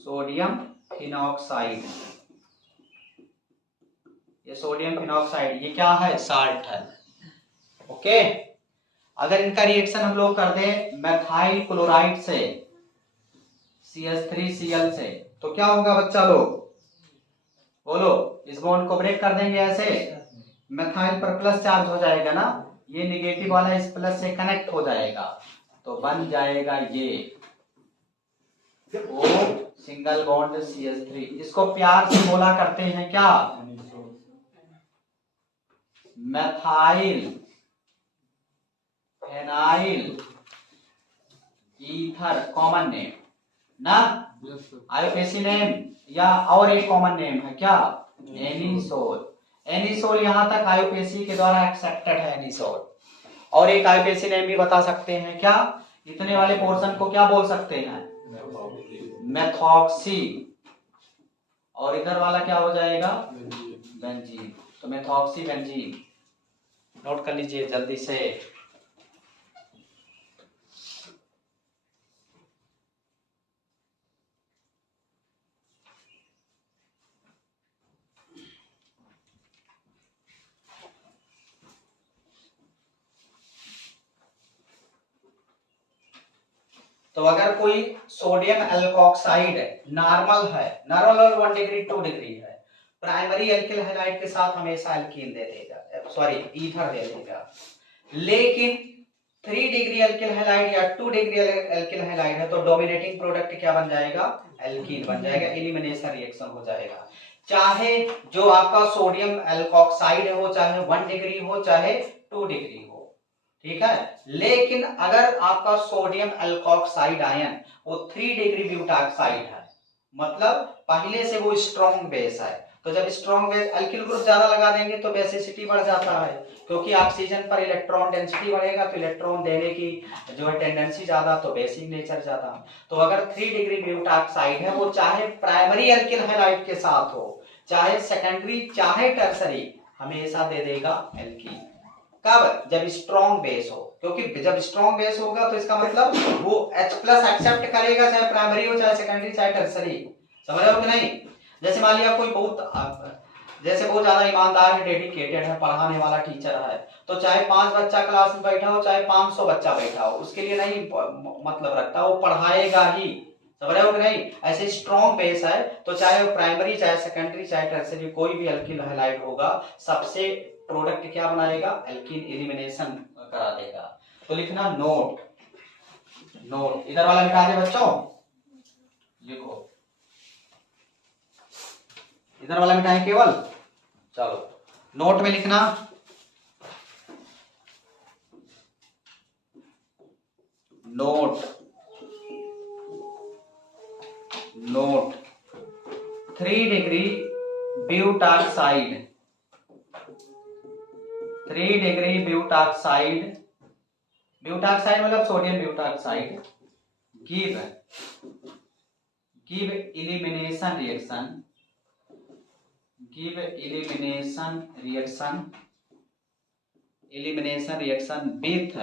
सोडियम फिनॉक्साइड, ये सोडियम फिनॉक्साइड, ये क्या है, साल्ट है। ओके, अगर इनका रिएक्शन हम लोग कर दें मेथाइल क्लोराइड से CH3Cl से, तो क्या होगा बच्चा लोग, बोलो, इस बॉन्ड को ब्रेक कर देंगे ऐसे, मेथाइल पर प्लस चार्ज हो जाएगा ना, ये नेगेटिव वाला इस प्लस से कनेक्ट हो जाएगा, तो बन जाएगा ये O सिंगल बॉन्ड CH3। इसको प्यार से बोला करते हैं क्या, methyl phenyl ether, common name ना, आईयूपीएसी नेम, या और एक कॉमन नेम है क्या, एनिसोल। एनिसोल यहां तक आईयूपीएसी के द्वारा एक्सेप्टेड है एनिसोल। और एक आईयूपीएसी नेम भी बता सकते हैं क्या, इतने वाले पोर्शन को क्या बोल सकते हैं, मेथॉक्सी, और इधर वाला क्या हो जाएगा, बेंजीन। तो मेथॉक्सी बेंजीन नोट कर लीजिए जल्दी से। तो अगर कोई सोडियम एल्कोक्साइड नॉर्मल है, नॉर्मल 1 डिग्री 2 डिग्री है, प्राइमरी एल्किल हैलाइड के साथ हमेशा एल्कीन दे देगा, सॉरी ईथर दे देगा। लेकिन 3 डिग्री एल्किल हैलाइड या 2 डिग्री एल्किल हैलाइड है तो डोमिनेटिंग प्रोडक्ट क्या बन जाएगा, एल्कीन बन जाएगा, एलिमिनेशन रिएक्शन हो जाएगा। चाहे जो आपका सोडियम एल्कोक्साइड हो, चाहे 1 डिग्री हो, चाहे 2 डिग्री हो, ठीक है। लेकिन अगर आपका सोडियम एल्कोक्साइड आयन वो 3 डिग्री ब्यूटाक्साइड है, मतलब पहले से वो स्ट्रॉन्ग बेस है, तो जब स्ट्रॉन्ग बेस एल्किल ग्रुप ज्यादा लगा देंगे तो बेसिसिटी बढ़ जाता है, क्योंकि ऑक्सीजन पर इलेक्ट्रॉन डेंसिटी बढ़ेगा तो इलेक्ट्रॉन देने की जो है टेंडेंसी ज्यादा, तो बेसिक नेचर ज्यादा। तो अगर 3 डिग्री ब्यूटाक्साइड है, वो चाहे प्राइमरी एल्किल हैलाइड के साथ हो, चाहे सेकेंडरी, चाहे टर्सरी, हमेशा दे देगा एल्कीन। कब, जब स्ट्रॉन्ग बेस हो, क्योंकि जब स्ट्रॉन्ग बेस होगा तो इसका मतलब वो H+ एक्सेप्ट करेगा, चाहे प्राइमरी हो, चाहे सेकेंडरी, चाहे टर्सरी। समझ रहे हो कि नहीं? जैसे मान लिया कोई बहुत ज्यादा ईमानदार, डेडिकेटेड है, पढ़ाने वाला टीचर है, तो चाहे 5 बच्चा क्लास में बैठा हो, चाहे 500 बच्चा बैठा हो, उसके लिए नहीं मतलब रखता, वो पढ़ाएगा ही। समझ रहे हो कि नहीं? ऐसे स्ट्रॉन्ग बेस है, तो चाहे वो प्राइमरी, चाहे सेकेंडरी, चाहे टर्सरी, कोई भी एल्किल हैलाइड होगा, सबसे प्रोडक्ट क्या बनाएगा, एल्कीन एलिमिनेशन करा देगा। तो लिखना नोट, नोट इधर वाला मिटा दे बच्चों, लिखो इधर वाला मिटाएं केवल, चलो नोट में लिखना note, note 3 degree butoxide, 3 degree butoxide, butoxide मतलब sodium butoxide, give elimination reaction, give elimination reaction, elimination reaction with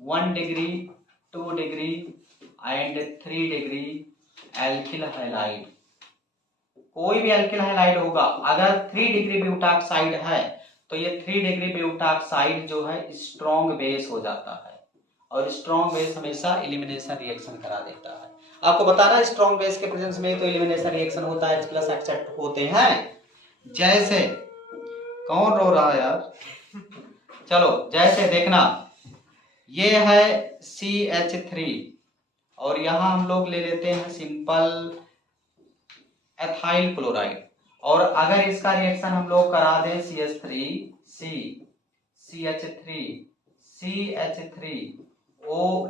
1 degree 2 degree and 3 degree alkyl halide. कोई भी एल्किल हैलाइड होगा, अगर 3 डिग्री ब्यूटाक्साइड है तो ये 3 डिग्री ब्यूटाक्साइड जो है स्ट्रॉन्ग बेस हो जाता है, और स्ट्रॉन्ग बेस हमेशा एलिमिनेशन रिएक्शन करा देता है। आपको बताना स्ट्रॉन्ग बेस के प्रेजेंस में तो एलिमिनेशन रिएक्शन होता है, H+ एक्सेप्ट होते हैं। जैसे, कौन रो रहा है यार, चलो जैसे देखना, ये है CH3 और यहाँ हम लोग ले लेते हैं सिंपल एथाइल क्लोराइड। और अगर इसका रिएक्शन हम लोग करा दें CH3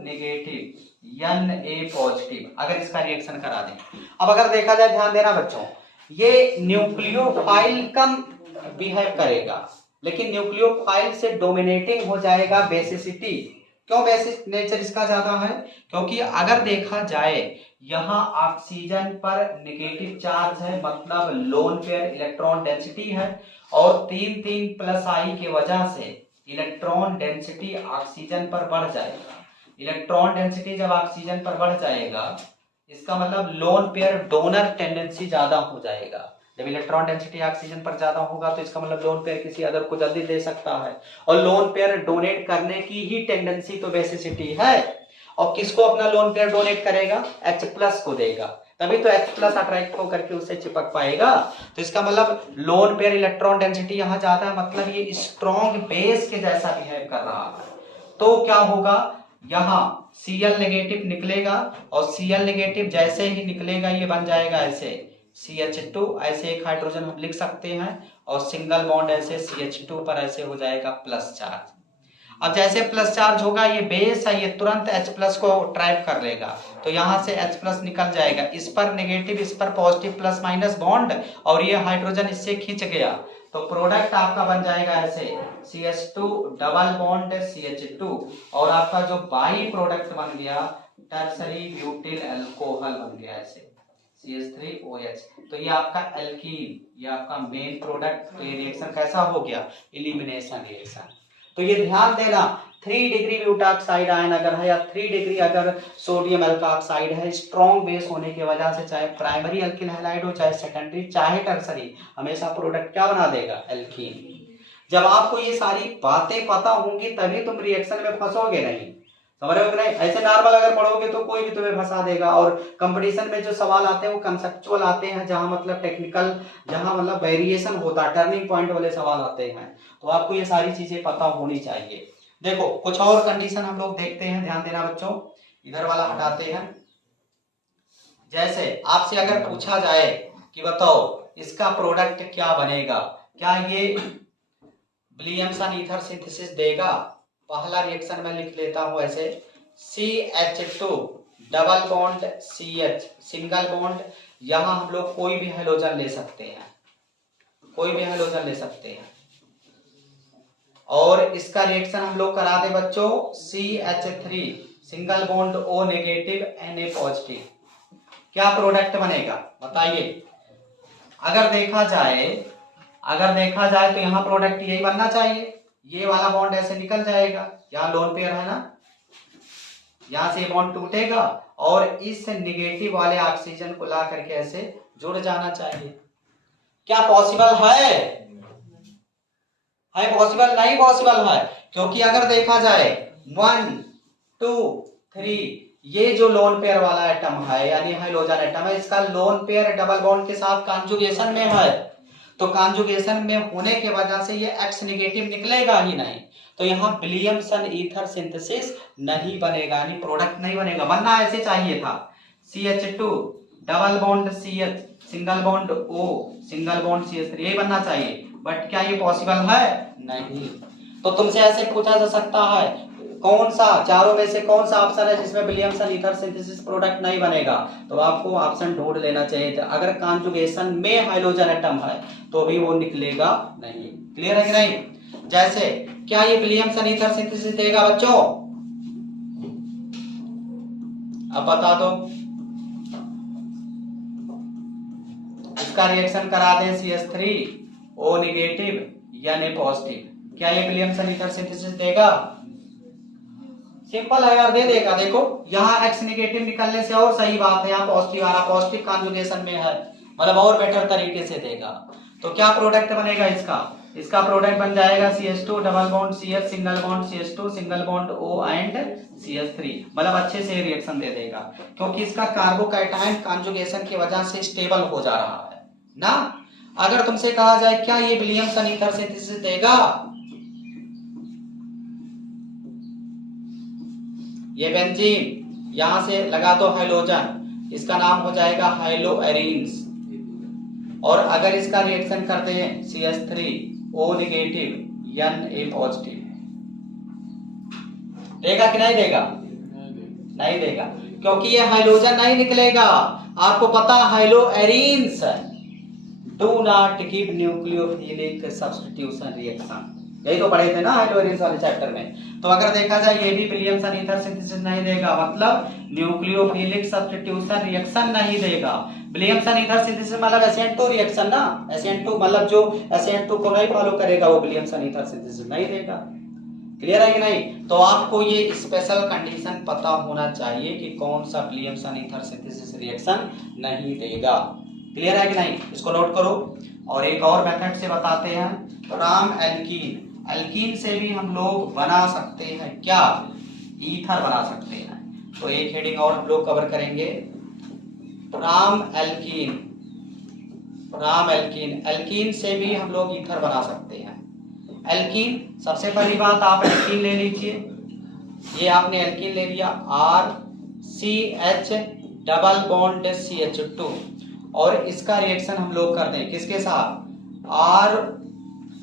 नेगेटिव Na पॉजिटिव, अगर इसका रिएक्शन करा दें। अब अगर देखा जाए, ध्यान देना बच्चों, ये न्यूक्लियोफाइल कम बिहेव करेगा, लेकिन न्यूक्लियोफाइल से डोमिनेटिंग हो जाएगा बेसिसिटी। क्यों बेसिक नेचर इसका ज्यादा है? क्योंकि अगर देखा जाए यहाँ ऑक्सीजन पर नेगेटिव चार्ज है, मतलब लोन पेयर इलेक्ट्रॉन डेंसिटी है, और 3,3+I की वजह से इलेक्ट्रॉन डेंसिटी ऑक्सीजन पर बढ़ जाएगा। इलेक्ट्रॉन डेंसिटी जब ऑक्सीजन पर बढ़ जाएगा, इसका मतलब लोन पेयर डोनर टेंडेंसी ज्यादा हो जाएगा। जब इलेक्ट्रॉन डेंसिटी ऑक्सीजन पर ज्यादा होगा तो इसका मतलब लोन पेयर किसी अदर को जल्दी दे सकता है, और लोन पेयर डोनेट करने की ही टेंडेंसी तो बेसिसिटी है। और किसको अपना लोन पेयर डोनेट करेगा? H+ को देगा, तभी तो H+ अट्रैक्ट होकर के उससे चिपक पाएगा। तो इसका मतलब लोन पेयर इलेक्ट्रॉन डेंसिटी यहाँ ज्यादा है, मतलब ये स्ट्रॉन्ग बेस के जैसा बिहेव कर रहा है। तो क्या होगा, यहाँ Cl नेगेटिव निकलेगा, और Cl नेगेटिव जैसे ही निकलेगा ये बन जाएगा ऐसे CH2, ऐसे एक हाइड्रोजन हम लिख सकते हैं, और सिंगल बॉन्ड ऐसे CH2 पर ऐसे हो जाएगा प्लस चार्ज। अब जैसे प्लस चार्ज होगा, ये बेस है, ये तुरंत H+ को ट्रैप कर लेगा, तो यहाँ से H+ निकल जाएगा, इस पर नेगेटिव, इस पर पॉजिटिव प्लस माइनस बॉन्ड, और ये हाइड्रोजन इससे खींच गया, तो प्रोडक्ट आपका बन जाएगा ऐसे CH2 डबल बॉन्ड CH2, और आपका जो बाई प्रोडक्ट बन गया टर्सरी ब्यूटिल अल्कोहल बन गया ऐसे CH3OH। तो ये आपका एल्कीन, ये आपका मेन प्रोडक्ट। तो ये रिएक्शन कैसा हो गया? Elimination reaction. तो ये ध्यान देना, 3 डिग्री ब्यूटाक्साइड आयन अगर है, या 3 डिग्री अगर सोडियम अल्काक्साइड है, स्ट्रॉन्ग बेस होने की वजह से, चाहे प्राइमरी अल्किल हैलाइड हो, चाहे सेकेंडरी, चाहे टर्सरी, हमेशा प्रोडक्ट क्या बना देगा? एल्कीन। जब आपको ये सारी बातें पता होंगी तभी तुम रिएक्शन में फंसोगे नहीं, समझ रहे हो कि नहीं? ऐसे नॉर्मल अगर पढ़ोगे तो कोई भी तुम्हें फंसा देगा। और कंपटीशन में जो सवाल आते हैं वो कंसेप्चुअल आते हैं, जहां मतलब टेक्निकल, जहां मतलब वेरिएशन होता है, टर्निंग पॉइंट वाले सवाल आते हैं। तो आपको ये सारी चीजें पता होनी चाहिए। देखो कुछ और कंडीशन हम लोग देखते हैं, ध्यान देना बच्चों, इधर वाला हटाते हैं। जैसे आपसे अगर पूछा जाए कि बताओ इसका प्रोडक्ट क्या बनेगा, क्या ये विलियमसन ईथर सिंथेसिस देगा? पहला रिएक्शन में लिख लेता हूं ऐसे CH2 double bond CH single bond, यहां हम लोग कोई भी हेलोजन ले सकते हैं, कोई भी हेलोजन ले सकते हैं, और इसका रिएक्शन हम लोग करा दे बच्चों CH3 single bond O negative Na positive. क्या प्रोडक्ट बनेगा बताइए? अगर देखा जाए तो यहाँ प्रोडक्ट यही बनना चाहिए, ये वाला बॉन्ड ऐसे निकल जाएगा, यहाँ लोन पेयर है ना, यहां से बॉन्ड टूटेगा और इस नेगेटिव वाले ऑक्सीजन को ला करके ऐसे जुड़ जाना चाहिए। क्या पॉसिबल है? पॉसिबल? नहीं पॉसिबल है, क्योंकि अगर देखा जाए 1 2 3, ये जो लोन पेयर वाला एटम है यानी हाइड्रोजन एटम है, इसका लोन पेयर डबल बॉन्ड के साथ कॉन्जुगेशन में है, तो कॉन्जुगेशन में होने के वजह से ये X नेगेटिव निकलेगा ही नहीं, तो यहाँ विलियमसन ईथर सिंथेसिस नहीं बनेगा, यानी प्रोडक्ट नहीं बनेगा। बनना ऐसे चाहिए था CH2 double bond CH single bond O single bond CH3, यही बनना चाहिए, बट क्या ये पॉसिबल है? नहीं। तो तुमसे ऐसे पूछा जा सकता है कौन सा चारों में से कौन सा ऑप्शन है जिसमें विलियमसन ईथर सिंथेसिस प्रोडक्ट नहीं बनेगा, तो आपको ऑप्शन ढूंढ लेना चाहिए था। अगर कॉन्जुगेशन में हाइड्रोजन एटम है तो भी वो निकलेगा नहीं। क्लियर है कि नहीं? जैसे क्या ये विलियमसन ईथर सिंथेसिस देगा बच्चों? अब बता दो, इसका रिएक्शन करा दें CH3O नेगेटिव या Na पॉजिटिव, क्या ये विलियमसन ईथर सिंथेसिस देगा? सिंपल है यार, दे देगा। देखो यहाँ X नेगेटिव निकलने से और सही बात है, यहाँ पॉजिटिव आ रहा, पॉजिटिव कॉन्जुगेशन में है, मतलब और बेटर तरीके से देगा। तो क्या प्रोडक्ट बनेगा इसका प्रोडक्ट बन जाएगा CH2 double bond CH single bond CH2 single bond O and CH3, मतलब अच्छे से रिएक्शन दे देगा, क्योंकि इसका कार्बोकैटायन कॉन्जुगेशन की वजह से स्टेबल हो जा रहा है ना। अगर तुमसे कहा जाए क्या ये विलियमसन ईथर सिंथेसिस देगा, ये बेंजीन यहां से लगा दो हाइड्रोजन, इसका नाम हो जाएगा हाइलोएरीन्स। और अगर इसका रिएक्शन करते हैं CH3O नेगेटिव Na पॉजिटिव, देगा कि नहीं देगा? नहीं देगा, क्योंकि ये हाइड्रोजन नहीं निकलेगा। आपको पता haloarenes do not give nucleophilic substitution reaction, यही तो पढ़े थे ना हाइलोएरीन्स वाले चैप्टर में। तो अगर देखा जाए ये भी विलियमसन ईथर सिंथेसिस नहीं देगा, मतलब न्यूक्लियोफिलिक सब्स्टिट्यूशन रिएक्शन नहीं देगा। विलियमसन ईथर सिंथेसिस मतलब SN2 रिएक्शन ना, SN2 मतलब जो SN2 को नहीं फॉलो करेगा वो विलियमसन ईथर सिंथेसिस नहीं देगा। क्लियर है कि नहीं? तो आपको ये स्पेशल कंडीशन पता होना चाहिए कि कौन सा विलियमसन ईथर सिंथेसिस रिएक्शन नहीं देगा। क्लियर है कि नहीं? इसको नोट करो। और एक और मेथड से बताते हैं, राम एल्कीन। एल्कीन से भी हम लोग बना सकते हैं क्या? ईथर बना सकते हैं। तो एक हेडिंग और हम लोग कवर करेंगे, Ram alkene. Ram alkene, alkene से भी हम लोग ईथर बना सकते हैं। एल्कीन, सबसे पहली बात आप एल्कीन ले लीजिए, ये आपने एल्कीन ले लिया, RCH डबल बॉन्ड CH2, और इसका रिएक्शन हम लोग करते हैं किसके साथ?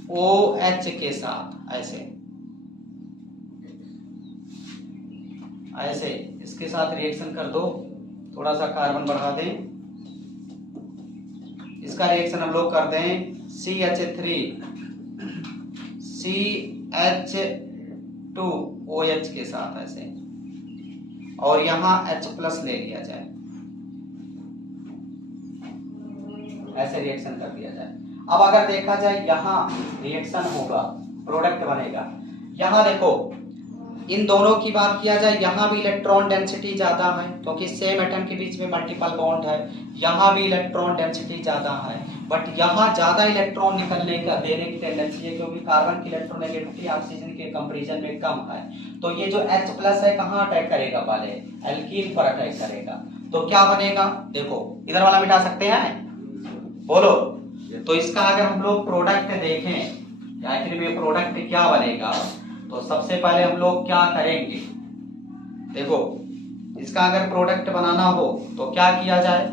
ROH के साथ। ऐसे ऐसे इसके साथ रिएक्शन कर दो, थोड़ा सा कार्बन बढ़ा दें, इसका रिएक्शन हम लोग करते हैं CH3CH2OH के साथ ऐसे, और यहां H+ ले लिया जाए, ऐसे रिएक्शन कर दिया जाए। अब अगर देखा जाए यहाँ रिएक्शन होगा, प्रोडक्ट बनेगा। यहाँ देखो, इन दोनों की बात किया जाए, यहाँ भी इलेक्ट्रॉन डेंसिटी ज्यादा है क्योंकि सेम एटम के बीच में मल्टीपल बॉन्ड है, यहाँ भी इलेक्ट्रॉन डेंसिटी ज्यादा है, बट यहाँ ज्यादा इलेक्ट्रॉन निकलने का देने की टेंडेंसी है क्योंकि कार्बन की इलेक्ट्रोनेगेटिविटी ऑक्सीजन के कंपैरिजन में कम है। तो ये जो H+ है कहाँ अटैक करेगा? पहले एल्कीन पर अटैक करेगा। तो क्या बनेगा? देखो, इधर वाला मिटा सकते हैं, बोलो। तो इसका अगर हम लोग प्रोडक्ट देखें, आखिर में प्रोडक्ट क्या बनेगा, तो सबसे पहले हम लोग क्या करेंगे, देखो इसका अगर प्रोडक्ट बनाना हो तो क्या किया जाए,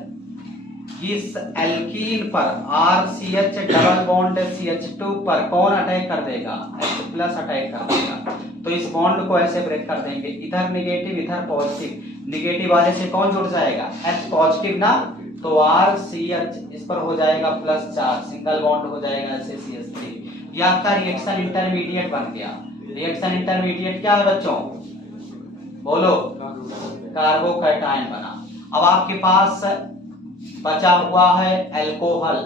इस एल्कीन पर RCH डबल बॉन्ड CH2 पर कौन अटैक कर देगा? H+ अटैक कर देगा। तो इस बॉन्ड को ऐसे ब्रेक कर देंगे, इधर नेगेटिव इधर पॉजिटिव, नेगेटिव वाले से कौन जुड़ जाएगा? H पॉजिटिव ना, तो RCH इस पर हो जाएगा +4, सिंगल बॉन्ड हो जाएगा ऐसे CH3। ये आपका रिएक्शन इंटरमीडिएट बन गया। रिएक्शन इंटरमीडिएट क्या है बच्चों? बोलो, कार्बोकैटायन बना। अब आपके पास बचा हुआ है अल्कोहल,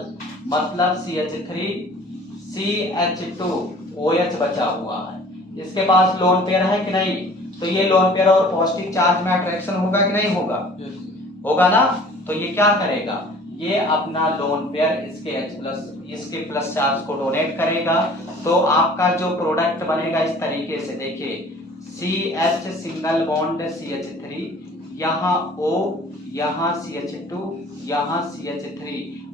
मतलब CH3CH2OH बचा हुआ है। इसके पास लोन पेयर है कि नहीं? तो ये लोन पेयर और पॉजिटिव चार्ज में अट्रैक्शन होगा कि नहीं होगा? होगा ना। तो ये क्या करेगा, ये अपना लोन पेयर इसके प्लस चार्ज को डोनेट करेगा। तो आपका जो प्रोडक्ट बनेगा इस तरीके से, देखिए CH सिंगल बॉन्ड CH3, यहाँ O, यहाँ CH2, यहाँ CH3,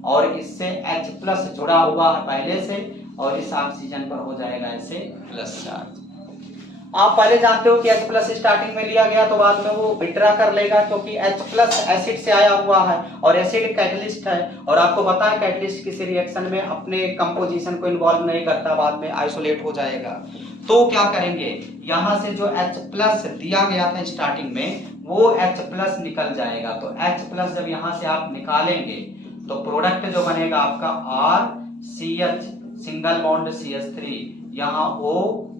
और इससे H+ जुड़ा हुआ है पहले से, और इस ऑक्सीजन पर हो जाएगा ऐसे प्लस चार्ज। आप पहले जानते हो कि H+ स्टार्टिंग में लिया गया तो बाद में वो विड्रा कर लेगा क्योंकि H+ एसिड से आया हुआ है और एसिड कैटलिस्ट है, और आपको पता है कैटलिस्ट किसी रिएक्शन में अपने कंपोजिशन को इन्वॉल्व नहीं करता, बाद में आइसोलेट हो जाएगा। तो क्या करेंगे, यहाँ से जो H+ दिया गया था स्टार्टिंग में वो H+ निकल जाएगा। तो H+ जब यहाँ से आप निकालेंगे तो प्रोडक्ट जो बनेगा आपका RCH सिंगल बॉन्ड CH3, यहाँ O,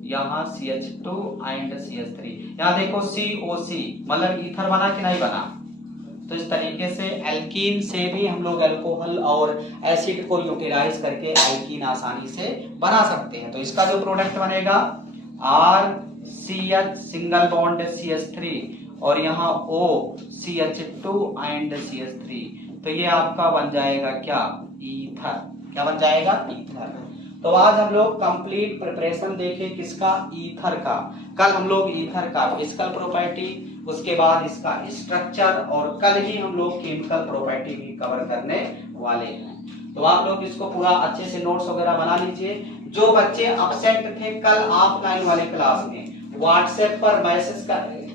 यहाँ CH2 एंड CH3, यहाँ देखो COC, मतलब ईथर बना कि नहीं बना। तो इस तरीके से एल्कीन से भी हम लोग अल्कोहल और एसिड को यूटिलाइज करके एल्कीन आसानी से बना सकते हैं। तो इसका जो प्रोडक्ट बनेगा RCH सिंगल बॉन्ड CH3 और यहाँ O CH2 एंड CH3, तो ये आपका बन जाएगा क्या? ईथर। क्या बन जाएगा? ईथर। तो आज हम लोग कंप्लीट प्रिपरेशन देखे किसका? ईथर का। कल हम लोग ईथर का फिजिकल प्रॉपर्टी, उसके बाद इसका स्ट्रक्चर, और कल ही हम लोग केमिकल प्रॉपर्टी भी कवर करने वाले हैं। तो आप लोग इसको पूरा अच्छे से नोट्स वगैरह बना लीजिए। जो बच्चे अब्सेंट थे कल ऑफलाइन वाले क्लास में, व्हाट्सएप पर मैसेज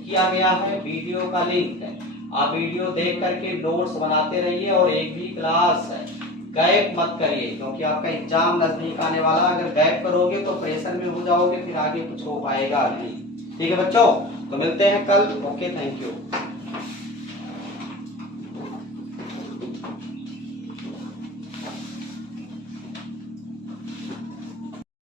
किया गया है, वीडियो का लिंक है। आप वीडियो देख करके नोट्स बनाते रहिए और एक भी क्लास है गैप मत करिए, क्योंकि आपका एग्जाम नजदीक आने वाला। अगर गैप करोगे तो प्रेशर में हो जाओगे, फिर आगे कुछ हो पाएगा नहीं। ठीक है बच्चों, तो मिलते हैं कल। Okay, thank you.